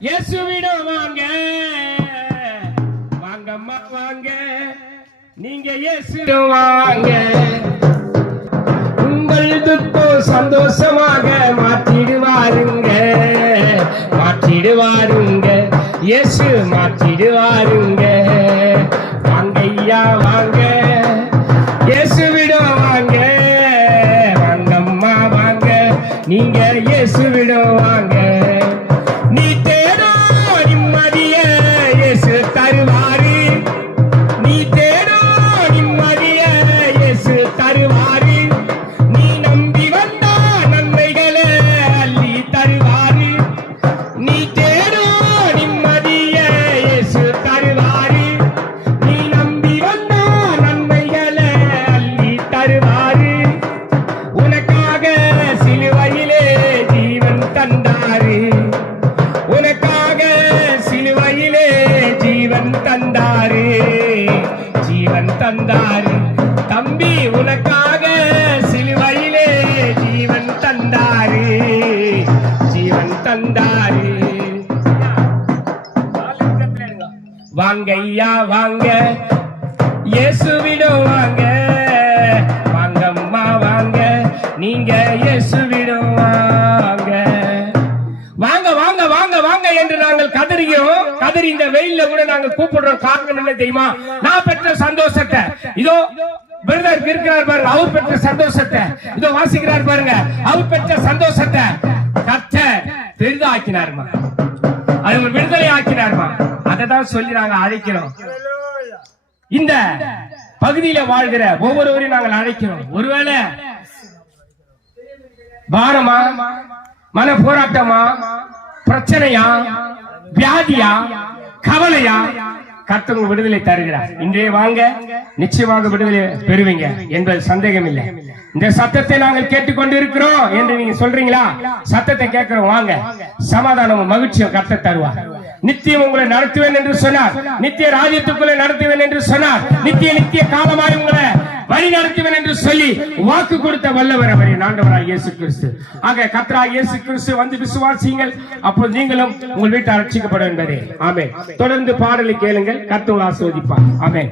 இயேசுவிடம் வாங்க வாங்கம்மா வாங்க, நீங்க இயேசுவிடம் வாங்க, உங்கள் துக்கம் சந்தோஷமாக மாற்றிடுவாருங்க, மாற்றிடுவாருங்க, இயேசு மாற்றிடுவாருங்க. வாங்கய்யா வாங்க, இயேசுவிடம் வாங்க வாங்கம்மா வாங்க, நீங்க இயேசுவிடம் வாங்க. நீ தேடும் நிம்மதிய இயேசு தருவாரு, நீ தேடும் நிம்மதிய இயேசு தருவாரு, நீ நம்பி வந்தா நன்மைகளை அள்ளி தருவாரு, நீ தேடும் நிம்மதிய இயேசு தருவாரு, நீ நம்பி வந்தா நன்மைகளை அள்ளி தருவாரு. உனக்காக சிலுவையிலே ஜீவன் தந்தாரு, உனக்காக சிலுவையிலே ஜீவன் தந்தாரு, ஜீவன் தந்தாரு. தம்பி உனக்காக சிலுவையிலே ஜீவன் தந்தாரு, ஜீவன் தந்தாரு. வாங்கய்யா வாங்க, இயேசுவிடம் வாங்க, வாங்கம்மா வாங்க, நீங்க இயேசுவிடம் வாங்க. வாங்க வாங்க வாங்க வாங்க என்று நாங்கள் கதறியோம். கதறி இந்த வெயில்ல கூட நாங்கள் கூப்பிடுறோம். காரணம் என்ன தெரியுமா? நான் பெற்ற சந்தோஷத்தை இதோ பிரதர் இருக்கிறார் பாருங்க, அவர் பெற்ற சந்தோஷத்தை இதோ வாசிக்கிறார் பாருங்க, அவர் பெற்ற சந்தோஷத்தை கர்த்தர் பெரிதாக்கினார்மா, அது ஒரு விடுதலை ஆக்கினார்மா. அதை தான் சொல்லி நாங்க அழைக்கிறோம். இந்த பகுதியில வாழ்கிற ஒவ்வொருவரையும் நாங்கள் அழைக்கிறோம். ஒருவேளை பாரமா, மன போராட்டமா, பிரச்சனையா, வியாதியா, கவலையா, கர்த்தர் விடுதலை தருகிறார். இன்றே வாங்க, நிச்சயமாக விடுதலை பெறுவீங்க என்பது சந்தேகம் இல்லை. இந்த சத்தத்தை நாங்கள் கேட்டுக்கொண்டு இருக்கிறோம் என்று நீங்க சொல்றீங்களா? சத்தத்தை கேட்கிறோம். வாங்க, சமாதானமும் மகிழ்ச்சியும் கர்த்தர் தருவார். நித்தியம் உங்களை நடத்துவேன் என்று சொன்னார், நித்திய ராஜ்யத்துக்குள்ளே நடத்துவேன் என்று சொன்னார், நித்திய காலமாய் உங்களை வழி நடத்துவேன் என்று சொல்லி வாக்கு கொடுத்த வல்லவர் அவரின் ஆண்டவராய் இயேசு கிறிஸ்து. ஆக கர்த்தராய் இயேசு கிறிஸ்து வந்து விசுவாசியுங்கள், அப்போது நீங்களும் உங்கள் வீட்டை ரட்சிக்கப்படும் என்பதே. ஆமென். தொடர்ந்து பாடலை கேளுங்கள், கர்த்தர் ஆசீர்வதிப்பார். ஆமென்.